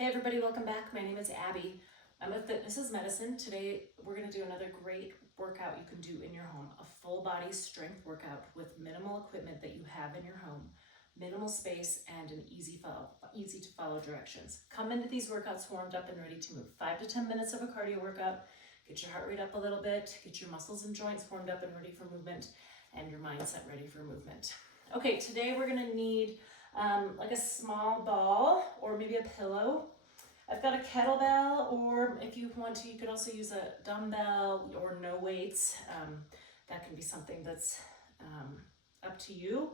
Hey everybody, welcome back. My name is Abby. I'm with Fitness is Medicine. Today we're going to do another great workout you can do in your home. A full body strength workout with minimal equipment that you have in your home, minimal space, and an easy to follow directions. Come into these workouts warmed up and ready to move. 5 to 10 minutes of a cardio workout. Get your heart rate up a little bit, get your muscles and joints warmed up and ready for movement, and your mindset ready for movement. Okay, today we're going to need like a small ball or maybe a pillow. I've got a kettlebell, or if you want to, you could also use a dumbbell or no weights. That can be something that's up to you.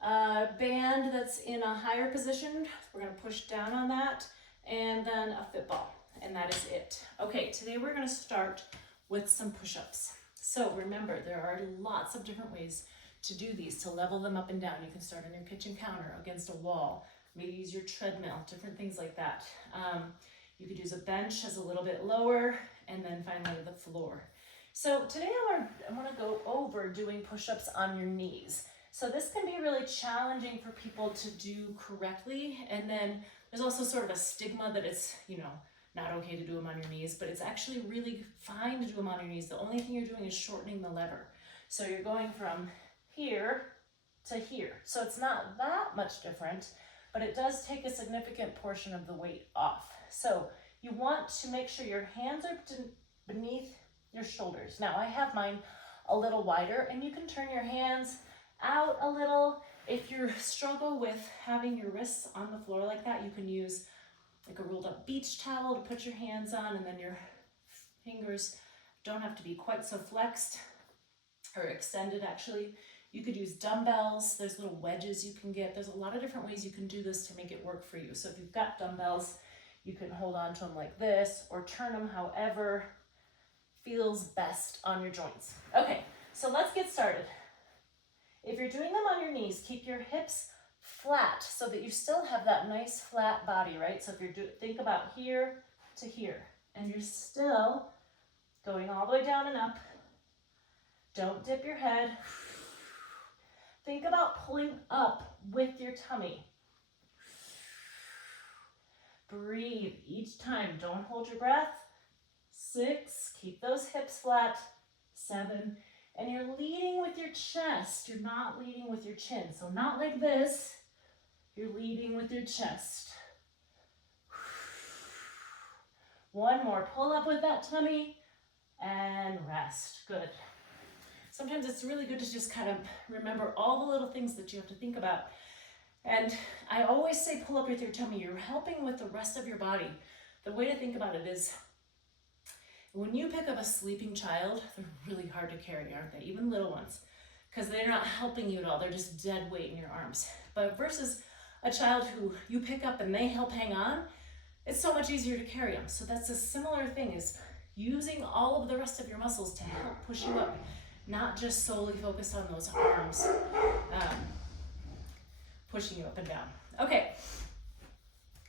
Band that's in a higher position, we're going to push down on that, and then a fit ball, and that is it. Okay, today we're going to start with some push-ups. So remember, there are lots of different ways to do these, to level them up and down. You can start on your kitchen counter, against a wall, maybe use your treadmill, different things like that. You could use a bench as a little bit lower, and then finally the floor. So today I want to go over doing push-ups on your knees. So this can be really challenging for people to do correctly, and then there's also sort of a stigma that it's, not okay to do them on your knees, but it's actually really fine to do them on your knees. The only thing you're doing is shortening the lever. So you're going from here to here. So it's not that much different, but it does take a significant portion of the weight off. So you want to make sure your hands are beneath your shoulders. Now I have mine a little wider, and you can turn your hands out a little. If you struggle with having your wrists on the floor like that, you can use like a rolled up beach towel to put your hands on, and then your fingers don't have to be quite so flexed or extended actually. You could use dumbbells. There's little wedges you can get. There's a lot of different ways you can do this to make it work for you. So if you've got dumbbells, you can hold on to them like this or turn them however feels best on your joints. Okay, so let's get started. If you're doing them on your knees, keep your hips flat so that you still have that nice flat body, right? So if you're think about here to here, and you're still going all the way down and up. Don't dip your head. Think about pulling up with your tummy. Breathe each time. Don't hold your breath. 6, keep those hips flat. 7, and you're leading with your chest. You're not leading with your chin. So not like this. You're leading with your chest. 1 more. Pull up with that tummy and rest. Good. Sometimes it's really good to just kind of remember all the little things that you have to think about. And I always say pull up with your tummy. You're helping with the rest of your body. The way to think about it is when you pick up a sleeping child, they're really hard to carry, aren't they? Even little ones, because they're not helping you at all. They're just dead weight in your arms. But versus a child who you pick up and they help hang on, it's so much easier to carry them. So that's a similar thing, is using all of the rest of your muscles to help push you up. Not just solely focused on those arms, pushing you up and down. Okay,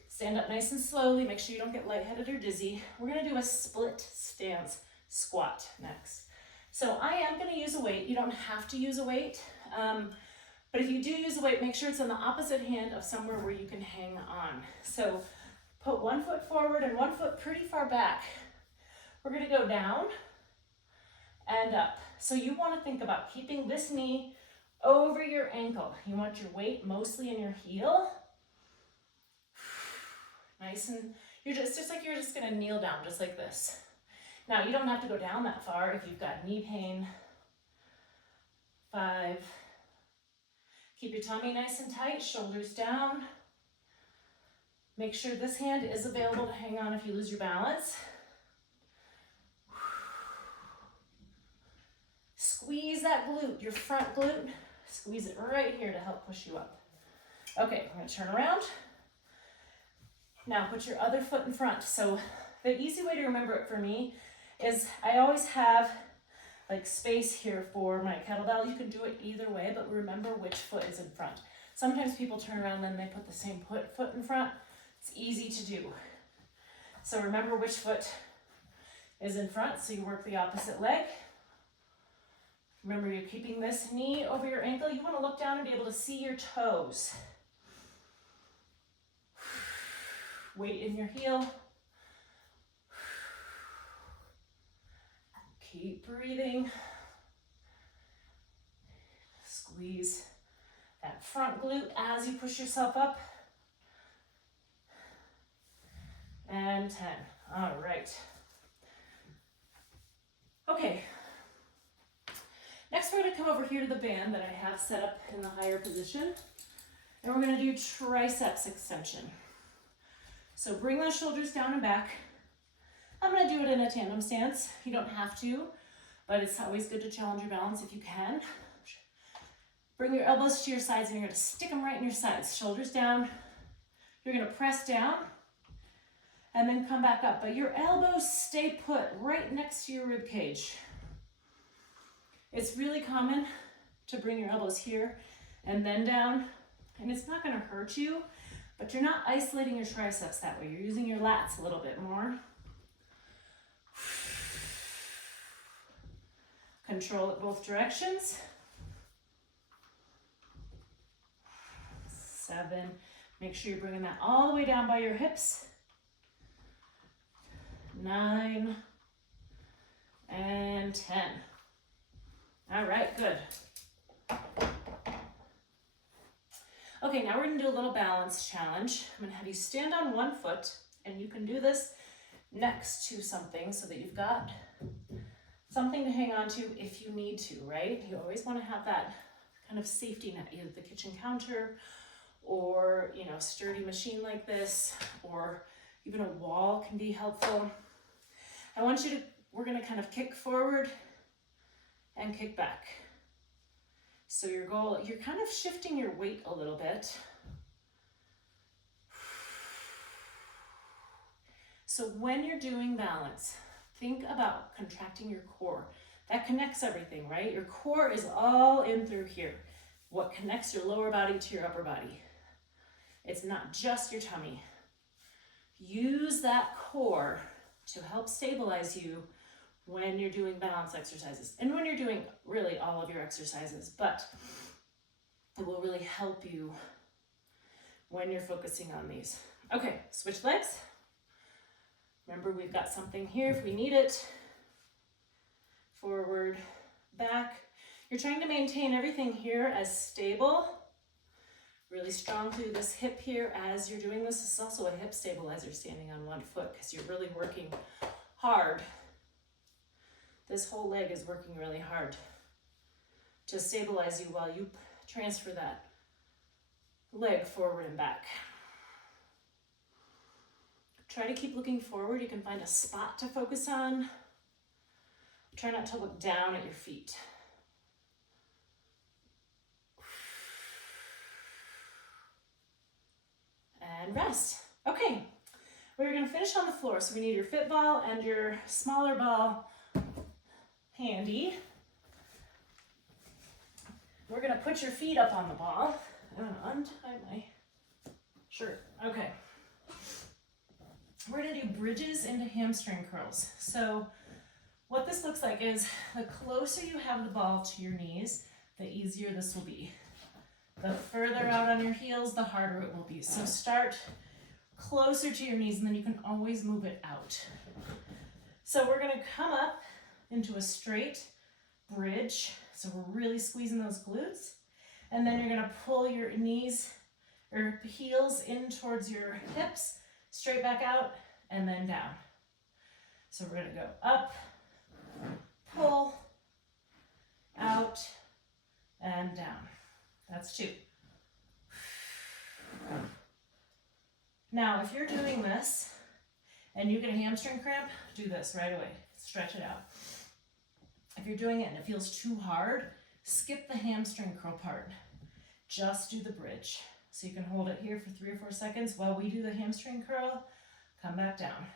stand up nice and slowly. Make sure you don't get lightheaded or dizzy. We're gonna do a split stance squat next. So I am gonna use a weight. You don't have to use a weight, but if you do use a weight, make sure it's on the opposite hand of somewhere where you can hang on. So put 1 foot forward and 1 foot pretty far back. We're gonna go down and up. So you want to think about keeping this knee over your ankle. You want your weight mostly in your heel. Nice, and you're just like you're just going to kneel down just like this. Now you don't have to go down that far if you've got knee pain. 5. Keep your tummy nice and tight, shoulders down. Make sure this hand is available to hang on if you lose your balance. Squeeze that glute, your front glute. Squeeze it right here to help push you up. Okay, we're gonna turn around. Now put your other foot in front. So the easy way to remember it for me is I always have like space here for my kettlebell. You can do it either way, but remember which foot is in front. Sometimes people turn around and they put the same foot in front. It's easy to do. So remember which foot is in front, so you work the opposite leg. Remember, you're keeping this knee over your ankle. You want to look down and be able to see your toes. Weight in your heel. Keep breathing. Squeeze that front glute as you push yourself up. And 10. All right. Okay. Next, we're going to come over here to the band that I have set up in the higher position. And we're going to do triceps extension. So bring those shoulders down and back. I'm going to do it in a tandem stance. You don't have to, but it's always good to challenge your balance if you can. Bring your elbows to your sides and you're going to stick them right in your sides. Shoulders down. You're going to press down and then come back up. But your elbows stay put right next to your rib cage. It's really common to bring your elbows here and then down, and it's not going to hurt you, but you're not isolating your triceps that way. You're using your lats a little bit more. Control it both directions. 7. Make sure you're bringing that all the way down by your hips. 9 and 10. All right, good. Okay, now we're gonna do a little balance challenge. I'm gonna have you stand on one foot, and you can do this next to something so that you've got something to hang on to if you need to, right? You always wanna have that kind of safety net, either the kitchen counter or, you know, sturdy machine like this, or even a wall can be helpful. We're gonna kind of kick forward and kick back. So your goal, you're kind of shifting your weight a little bit. So when you're doing balance, think about contracting your core. That connects everything, right? Your core is all in through here. What connects your lower body to your upper body. It's not just your tummy. Use that core to help stabilize you when you're doing balance exercises and when you're doing really all of your exercises, but it will really help you when you're focusing on these. Okay, switch legs. Remember, we've got something here if we need it. Forward, back. You're trying to maintain everything here as stable. Really strong through this hip here as you're doing this. This is also a hip stabilizer standing on one foot because you're really working hard. This whole leg is working really hard to stabilize you while you transfer that leg forward and back. Try to keep looking forward. You can find a spot to focus on. Try not to look down at your feet. And rest. Okay, we're gonna finish on the floor. So we need your fit ball and your smaller ball handy. We're gonna put your feet up on the ball. I'm gonna untie my shirt. Okay. We're gonna do bridges into hamstring curls. So what this looks like is the closer you have the ball to your knees, the easier this will be. The further out on your heels, the harder it will be. So start closer to your knees and then you can always move it out. So we're gonna come up into a straight bridge. So we're really squeezing those glutes. And then you're gonna pull your knees or heels in towards your hips, straight back out, and then down. So we're gonna go up, pull, out, and down. That's 2. Now, if you're doing this and you get a hamstring cramp, do this right away. Stretch it out. If you're doing it and it feels too hard, skip the hamstring curl part. Just do the bridge. So you can hold it here for 3 or 4 seconds while we do the hamstring curl. Come back down.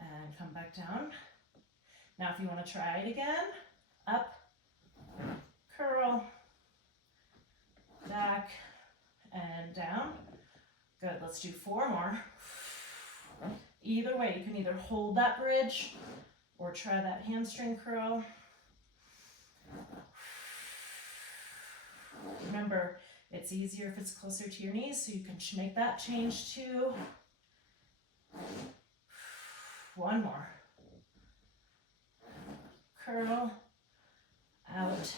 And come back down. Now if you want to try it again, up, curl, back, and down. Good, let's do 4 more. Either way, you can either hold that bridge or try that hamstring curl. Remember, It's easier if it's closer to your knees, so you can make that change too. One more. Curl, out,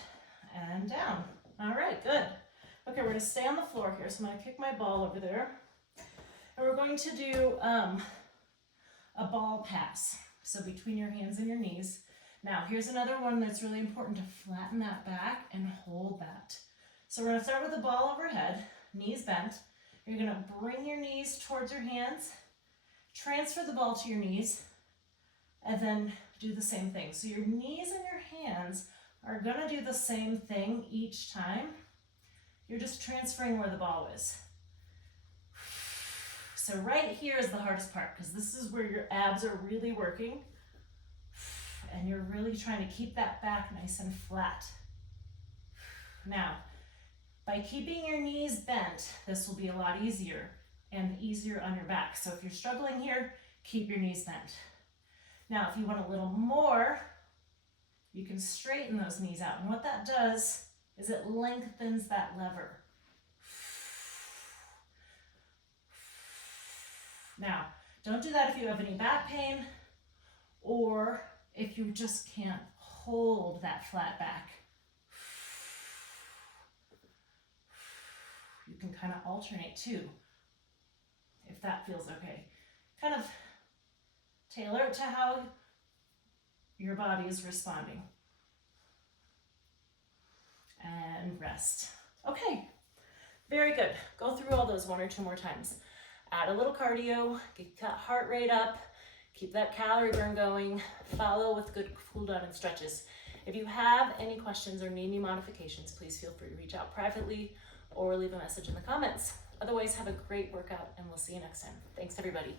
and down. All right, good. Okay, we're gonna stay on the floor here, so I'm gonna kick my ball over there. And we're going to do a ball pass. So between your hands and your knees. Now, here's another one that's really important, to flatten that back and hold that. So we're gonna start with the ball overhead, knees bent. You're gonna bring your knees towards your hands, transfer the ball to your knees, and then do the same thing. So your knees and your hands are gonna do the same thing each time. You're just transferring where the ball is. So right here is the hardest part, because this is where your abs are really working, and you're really trying to keep that back nice and flat. Now, by keeping your knees bent, this will be a lot easier and easier on your back. So if you're struggling here, keep your knees bent. Now, if you want a little more, you can straighten those knees out. And what that does is it lengthens that lever. Now, don't do that if you have any back pain, or if you just can't hold that flat back. You can kind of alternate too, if that feels okay. Kind of tailor it to how your body is responding. And rest. Okay, very good. Go through all those one or two more times. Add a little cardio, get that heart rate up, keep that calorie burn going, follow with good cool down and stretches. If you have any questions or need any modifications, please feel free to reach out privately or leave a message in the comments. Otherwise, have a great workout, and we'll see you next time. Thanks, everybody.